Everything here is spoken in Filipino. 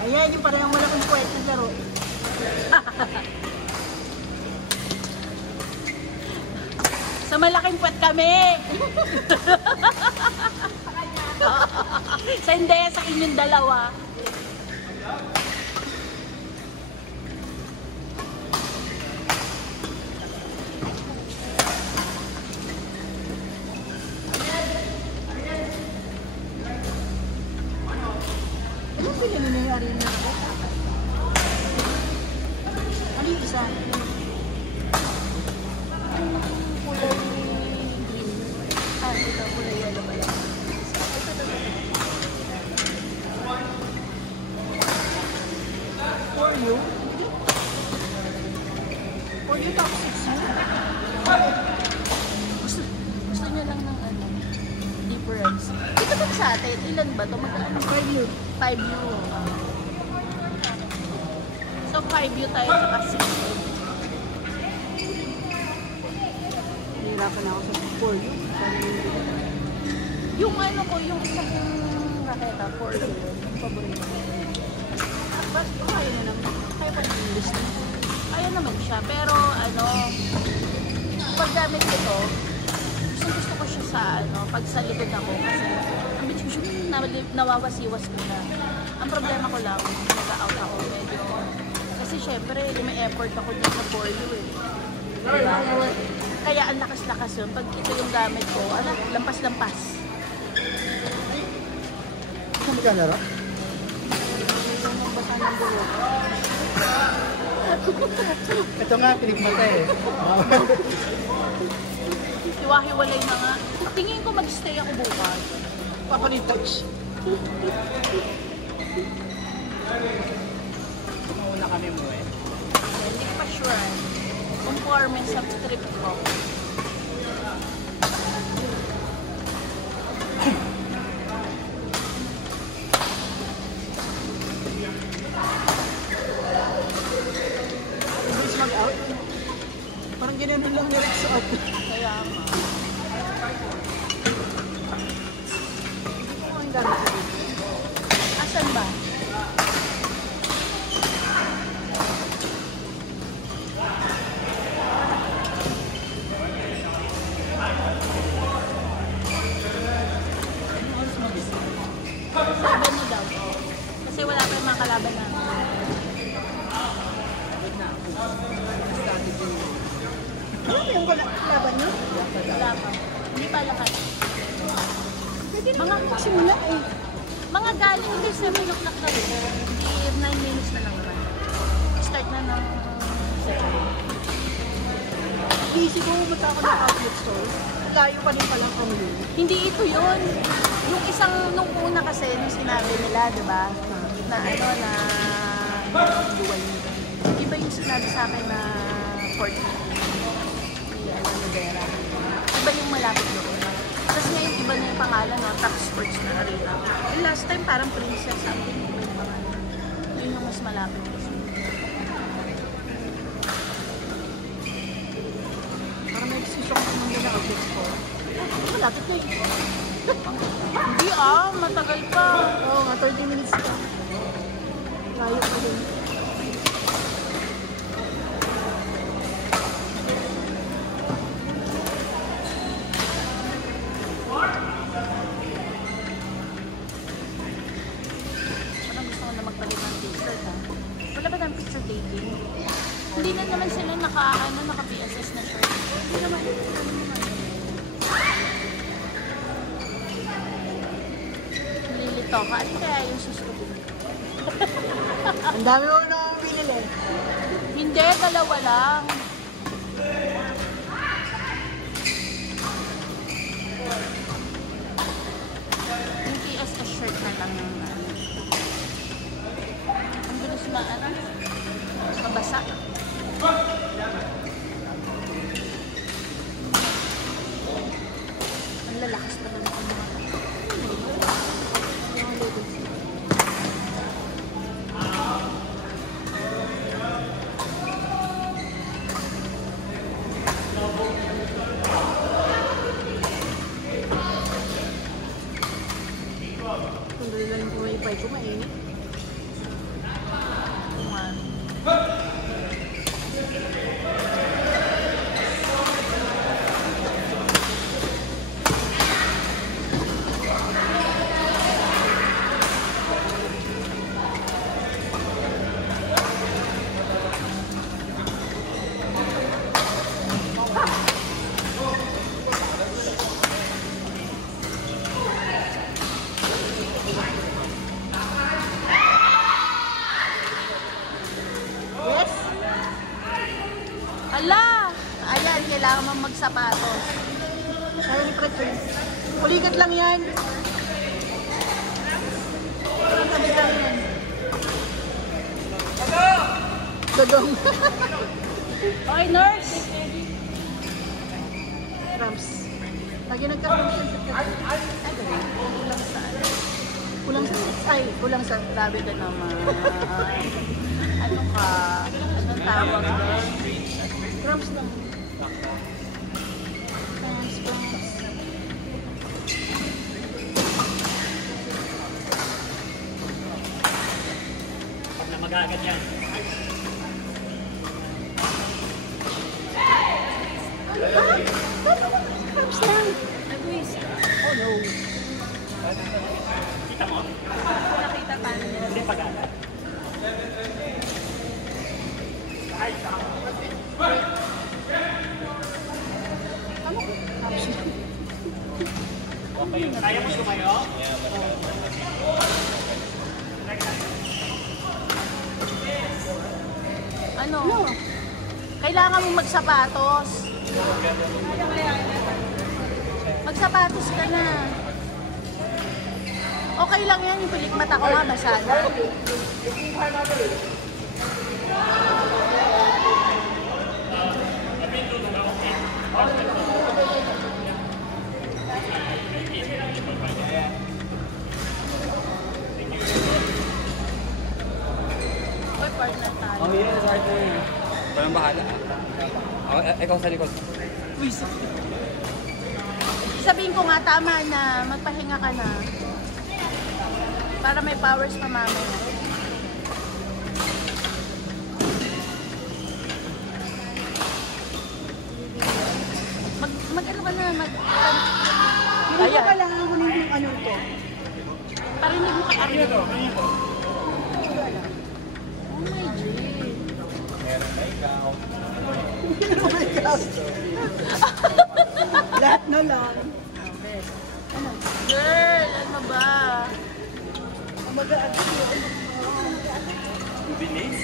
Ayan, yung parang malaking puwet na laro. Sa malaking puwet kami. Sa hindi, sa inyong dalawa. Ano sila nangyayari na ako? Ano yung isa? Ang kulay green. Ah, ito kulay yellow pala. For you? For you, top 6 yun? Gusto niya lang ng ano, difference. Dito ba sa atin? Ilan ba ito? Magkano? 5 yun. 5 yun. So 5 yun tayo saka 6 yun. Nahirapan ako sa 4 yun. Yung ano ko, yung isang raketa, 4 yun. Yung paborito ko. Ba't kaya mo naman? Kaya pa yung list na. Kaya naman siya. Pero ano, paggamit ko to, gusto ko siya sa ano, pag sa likod ako. Kasi ang bitch ko siya, nawawasiwas ko na. Ang problema ko lang, nag-out ako medyo. Kasi syempre, may effort ako dito sa for you eh. Diba? Kaya ang lakas-lakas yun. Pag ito yung gamit ko, ano, lampas-lampas. Saan mo kalaro? Ito nga, pinigmata eh. Hiwa-hiwalay na nga. Tingin ko mag-stay ako bukas. Papanitouch. Mauna kami mo eh. Hindi pa sure. Conforme sa trip ko. Mag-out? Parang ganyan lang yung sa out. Kaya nga. Hindi ko ang gamit ko dito. Asan ba? Sabi mo daw. Kasi wala pa yung mga kalaban na. Ano yung laban nyo? Wala pa. Hindi pa lahat. Mga simula eh. Mga galing din 7 o'clock na rin. Hindi 9 minutes na lang naman. Start na ng 7. Busy ko pumunta ako ng outlet store. Layo pa rin pala kami yun. Hindi ito yun. Yung isang, nung una kasi, nung sinabi nila, di ba? Na ano, na dual. Iba yung sinabi sa akin na 40. Ano, Nodera. Iba yung malapit doon. Tapos ngayon, iba na yung pangalan, no? Top Sports na Arena. Yung last time, parang Princess, something iba yung pangalan. Yun yung mas malapit kasi. Parang may decision ko nung na outlet store. Malapit na yun. Hindi matagal pa. Oo nga, 30 minutes pa. Layo ko din. Parang gusto ko na magpalit ng t-shirt ha. Wala ba ng picture taking? Hindi na naman sila naka-PSS na shirt. Hindi naman. Nililito ka. Ano kaya yung susunod? Ang dami mo na binili. Hindi, dalawa lang. Yung PSS shirt na lang yung ang bilis mabasa. Ang lalakas naman ang mga labels. Sandali lang yung wifi ko, mainit. kailangan mong magsapatos. Kaya ni Fred, pulikat lang yan. Pulikat lang yan. Dodong. Okay, nurse. Cramps. Lagi nagka-cramps yan sa cramps. Kulang sa ano? Kulang sa ay, kulang sa Grabe ka naman. Ano ka? Anong tawag doon? cramps lang. Cramps. Pag na mag-agad yan. Cramps lang. Nag-wish. Oh no. Kita mo? Ako nakita paano nila. Hindi pag-agad. Cramps lang. Okay. Kaya mo sumayo? Ano? Kailangan mong magsapatos. Magsapatos ka na. Okay lang yan, yung pilik mata ko nga, basa na. Uy, partner tayo. Oh yes, partner. Walang bahala. Ikaw sa likod. Sabihin ko nga, tama na, magpahinga ka na. Para may powers pa mamaya. Mag-ano ka na, Hindi ko kailangan ko nung ano to. parinig mo ka arinig. Oh my God. Lahat na lang. Girl, ano ba? Mag-aagad yun. Bilis.